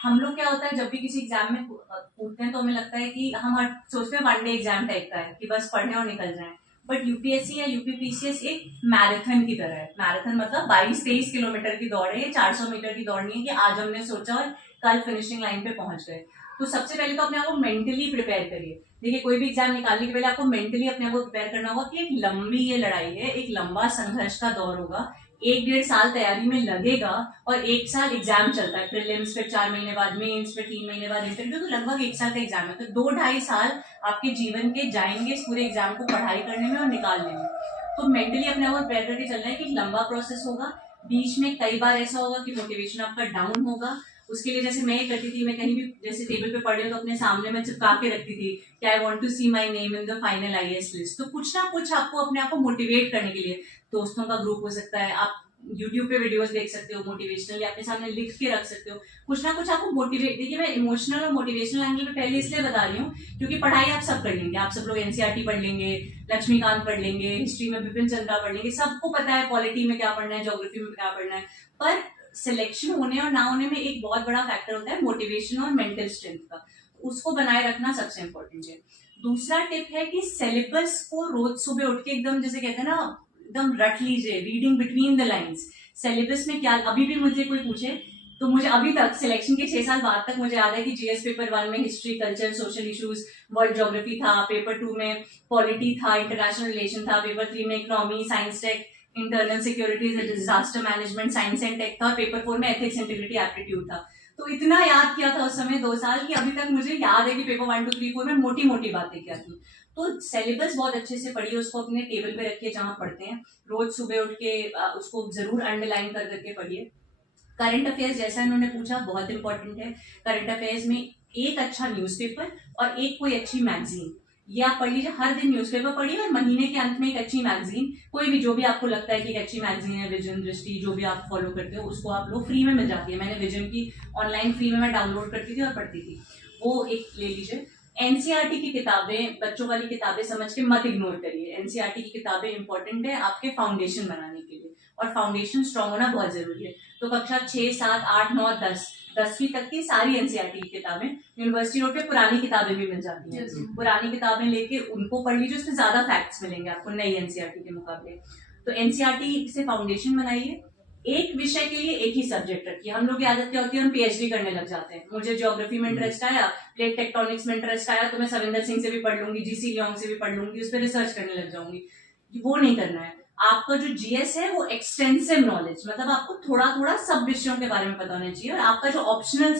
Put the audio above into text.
हम लोग क्या होता है जब भी किसी एग्जाम में कूदते हैं तो हमें लगता है कि हम हर सोचते हैं वन डे एग्जाम टाइप का है कि बस पढ़ें और निकल जाएं। बट यूपीएससी या यूपीपीसीएस एक मैराथन की तरह है। मैराथन मतलब 22-23 किलोमीटर की दौड़ है, ये 400 मीटर की दौड़ नहीं है कि आज हमने सोचा और कल फिनिशिंग लाइन पे पहुंच गए। तो सबसे पहले तो अपने आप को मेंटली प्रिपेयर करिए। देखिए कोई भी एग्जाम निकालने के पहले आपको मेंटली अपने आप को प्रिपेयर करना होगा कि एक लंबी ये लड़ाई है, एक लंबा संघर्ष का दौर होगा, 1-1.5 साल तैयारी में लगेगा और 1 साल एग्जाम चलता है। प्रीलिम्स फिर 4 महीने बाद मेंस, फिर 3 महीने बाद इंटरव्यू, तो लगभग 1 साल का एग्जाम है। तो 2-2.5 साल आपके जीवन के जाएंगे इस पूरे एग्जाम को पढ़ाई करने में और निकालने में। तो मेंटली अपने आप को प्रिपेयर करके चलना है कि लंबा प्रोसेस होगा। बीच में कई बार ऐसा होगा कि मोटिवेशन आपका डाउन होगा। उसके लिए जैसे मैं करती थी, मैं कहीं भी जैसे टेबल पे पढ़ी तो अपने सामने मैं चिपका के रखती थी कि I want to see my name in the final IAS list. तो कुछ ना कुछ आपको अपने आप को मोटिवेट करने के लिए, दोस्तों का ग्रुप हो सकता है, आप यूट्यूब पे वीडियोस देख सकते हो मोटिवेशनल, या अपने सामने लिख के रख सकते हो। कुछ ना कुछ आपको मोटिवेट, देखिए मैं इमोशनल और मोटिवेशनल एंगल पे पहले इसलिए बता रही हूँ क्योंकि पढ़ाई आप सब कर लेंगे, आप सब लोग एनसीईआरटी पढ़ लेंगे, लक्ष्मीकांत पढ़ लेंगे, हिस्ट्री में विपिन चंद्रा पढ़ लेंगे, सबको पता है पॉलिटी में क्या पढ़ना है, ज्योग्राफी में क्या पढ़ना है। पर सिलेक्शन होने और ना होने में एक बहुत बड़ा फैक्टर होता है मोटिवेशन और मेंटल स्ट्रेंथ का। उसको बनाए रखना सबसे इंपॉर्टेंट है। दूसरा टिप है कि सिलेबस को रोज सुबह उठ के एकदम, जैसे कहते हैं ना, एकदम रट लीजिए, reading between the lines. Syllabus में क्या, अभी भी मुझे कोई पूछे तो मुझे अभी तक सिलेक्शन के 6 साल बाद तक मुझे याद है कि जीएस पेपर 1 में history, culture, social issues, world geography था, पेपर 2 में पॉलिटी था, इंटरनेशनल रिलेशन था, पेपर 3 में economy, science, tech, internal securities, disaster management, science and tech था, पेपर 4 में एथिक्स, इंटीग्रिटी, एप्टीट्यूड था। तो इतना याद किया था उस समय 2 साल की अभी तक मुझे याद है कि पेपर 1, 2, 3, 4 में मोटी मोटी बातें क्या थी। तो सिलेबस बहुत अच्छे से पढ़िए, उसको अपने टेबल पे रखिए जहां पढ़ते हैं, रोज सुबह उठ के उसको जरूर अंडरलाइन कर करके पढ़िए। करंट अफेयर्स जैसा इन्होंने पूछा, बहुत इंपॉर्टेंट है। करंट अफेयर्स में एक अच्छा न्यूज़पेपर और एक कोई अच्छी मैगजीन, ये आप पढ़ लीजिए। हर दिन न्यूज़पेपर पढ़िए और महीने के अंत में एक अच्छी मैगजीन, कोई भी जो भी आपको लगता है कि एक अच्छी मैगजीन है, विजन, दृष्टि, जो भी आप फॉलो करते हो उसको आप लोग, फ्री में मिल जाती है। मैंने विजन की ऑनलाइन फ्री में मैं डाउनलोड करती थी और पढ़ती थी, वो एक ले लीजिए। एनसीईआरटी की किताबें, बच्चों वाली किताबें समझ के मत इग्नोर करिए। एनसीईआरटी की किताबें इंपॉर्टेंट है आपके फाउंडेशन बनाने के लिए, और फाउंडेशन स्ट्रांग होना बहुत जरूरी है। तो कक्षा 6, 7, 8, 9, 10, 10वीं तक की सारी एनसीईआरटी की किताबें यूनिवर्सिटी रोड पे पुरानी किताबें भी मिल जाती हैं। पुरानी किताबें लेके उनको पढ़ लीजिए, उसमें ज्यादा फैक्ट्स मिलेंगे आपको नई एनसीईआरटी के मुकाबले। तो एनसीईआरटी से फाउंडेशन बनाइए। एक विषय के लिए एक ही सब्जेक्ट रखिए। हम लोग की आदत क्या होती है, हम पीएचडी करने लग जाते हैं। मुझे ज्योग्राफी में इंटरेस्ट आया, प्लेट टेक्टोनिक्स में इंटरेस्ट आया, तो मैं सविंदर सिंह से भी पढ़ लूंगी, जीसी लियोंग से भी पढ़ लूंगी, उस पर रिसर्च करने लग जाऊंगी। वो नहीं करना है। आपका जो जीएस है वो एक्सटेंसिव नॉलेज, मतलब आपको थोड़ा थोड़ा सब विषयों के बारे में पता होना चाहिए, और आपका जो ऑप्शनल